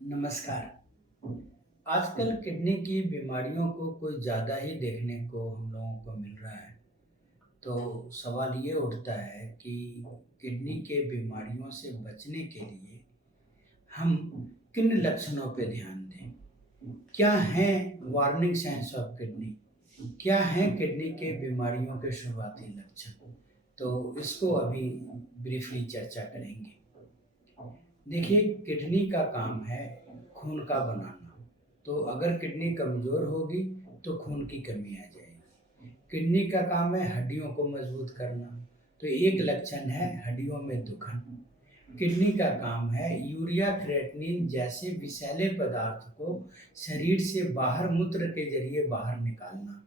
नमस्कार। आजकल किडनी की बीमारियों को कुछ ज़्यादा ही देखने को हम लोगों को मिल रहा है। तो सवाल ये उठता है कि किडनी के बीमारियों से बचने के लिए हम किन लक्षणों पे ध्यान दें? क्या हैं वार्निंग साइन्स ऑफ किडनी? क्या हैं किडनी के बीमारियों के शुरुआती लक्षण? तो इसको अभी ब्रीफली चर्चा करेंगे। देखिए, किडनी का काम है खून का बनाना। तो अगर किडनी कमज़ोर होगी तो खून की कमी आ जाएगी। किडनी का काम है हड्डियों को मजबूत करना। तो एक लक्षण है हड्डियों में दुखन। किडनी का काम है यूरिया क्रिएटिनिन जैसे विषैले पदार्थ को शरीर से बाहर मूत्र के जरिए बाहर निकालना।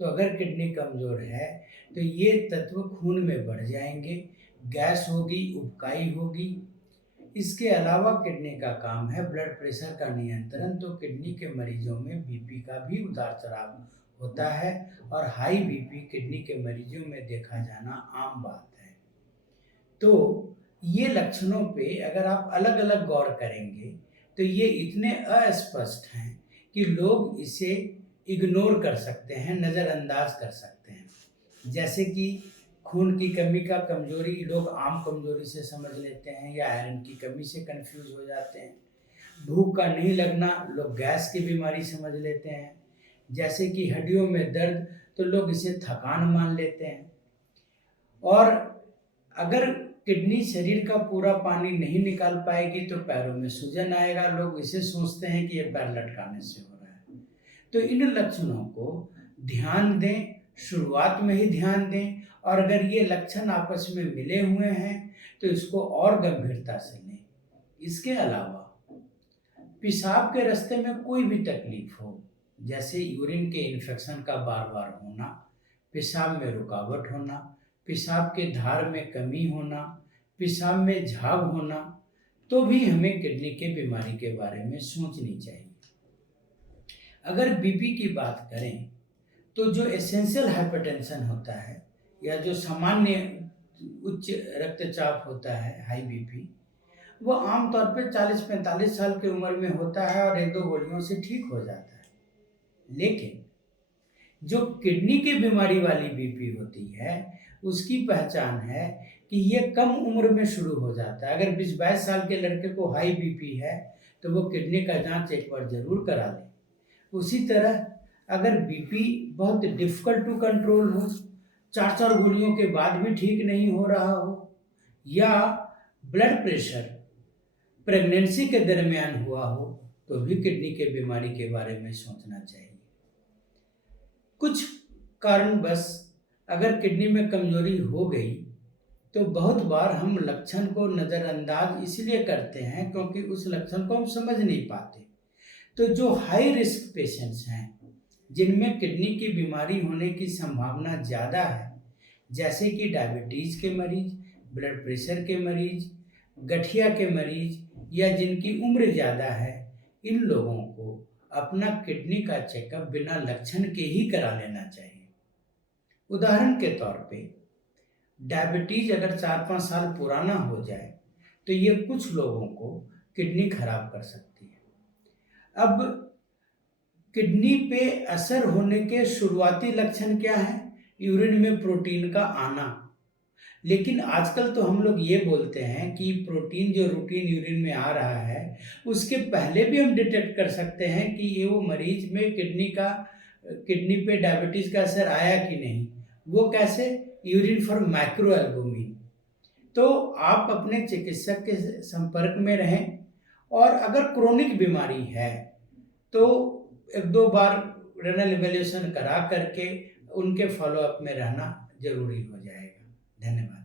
तो अगर किडनी कमज़ोर है तो ये तत्व खून में बढ़ जाएंगे, गैस होगी, उबकाई होगी। इसके अलावा किडनी का काम है ब्लड प्रेशर का नियंत्रण। तो किडनी के मरीजों में बीपी का भी उतार चढ़ाव होता है और हाई बीपी किडनी के मरीजों में देखा जाना आम बात है। तो ये लक्षणों पे अगर आप अलग अलग गौर करेंगे तो ये इतने अस्पष्ट हैं कि लोग इसे इग्नोर कर सकते हैं, नज़रअंदाज कर सकते हैं। जैसे कि खून की कमी का कमजोरी लोग आम कमजोरी से समझ लेते हैं या आयरन की कमी से कंफ्यूज हो जाते हैं। भूख का नहीं लगना लोग गैस की बीमारी समझ लेते हैं। जैसे कि हड्डियों में दर्द तो लोग इसे थकान मान लेते हैं। और अगर किडनी शरीर का पूरा पानी नहीं निकाल पाएगी तो पैरों में सूजन आएगा। लोग इसे सोचते हैं कि ये पैर लटकाने से हो रहा है। तो इन लक्षणों को ध्यान दें, शुरुआत में ही ध्यान दें। और अगर ये लक्षण आपस में मिले हुए हैं तो इसको और गंभीरता से लें। इसके अलावा पेशाब के रास्ते में कोई भी तकलीफ हो, जैसे यूरिन के इन्फेक्शन का बार बार होना, पेशाब में रुकावट होना, पेशाब के धार में कमी होना, पेशाब में झाग होना, तो भी हमें किडनी के बीमारी के बारे में सोचनी चाहिए। अगर बीपी की बात करें तो जो एसेंशियल हाइपरटेंशन होता है या जो सामान्य उच्च रक्तचाप होता है, हाई बीपी, वो आमतौर पे 40-45 साल की उम्र में होता है और एक दो गोलियों से ठीक हो जाता है। लेकिन जो किडनी की बीमारी वाली बीपी होती है उसकी पहचान है कि ये कम उम्र में शुरू हो जाता है। अगर 20-22 साल के लड़के को हाई बीपी है तो वो किडनी का जांच एक बार जरूर करा लें। उसी तरह अगर बीपी बहुत डिफ़िकल्ट टू कंट्रोल हो, 4-4 गोलियों के बाद भी ठीक नहीं हो रहा हो, या ब्लड प्रेशर प्रेगनेंसी के दरमियान हुआ हो, तो भी किडनी के बीमारी के बारे में सोचना चाहिए। कुछ कारणवश अगर किडनी में कमजोरी हो गई तो बहुत बार हम लक्षण को नज़रअंदाज इसलिए करते हैं क्योंकि उस लक्षण को हम समझ नहीं पाते। तो जो हाई रिस्क पेशेंट्स हैं जिनमें किडनी की बीमारी होने की संभावना ज़्यादा है, जैसे कि डायबिटीज़ के मरीज, ब्लड प्रेशर के मरीज, गठिया के मरीज या जिनकी उम्र ज़्यादा है, इन लोगों को अपना किडनी का चेकअप बिना लक्षण के ही करा लेना चाहिए। उदाहरण के तौर पे डायबिटीज़ अगर 4-5 साल पुराना हो जाए तो ये कुछ लोगों को किडनी खराब कर सकती है। अब किडनी पे असर होने के शुरुआती लक्षण क्या है? यूरिन में प्रोटीन का आना। लेकिन आजकल तो हम लोग ये बोलते हैं कि प्रोटीन जो रूटीन यूरिन में आ रहा है उसके पहले भी हम डिटेक्ट कर सकते हैं कि ये वो मरीज में किडनी पे डायबिटीज़ का असर आया कि नहीं। वो कैसे? Urine for micro albumin. तो आप अपने चिकित्सक के संपर्क में रहें और अगर क्रोनिक बीमारी है तो एक दो बार रेनल इवैल्यूएशन करा करके उनके फॉलोअप में रहना जरूरी हो जाएगा। धन्यवाद।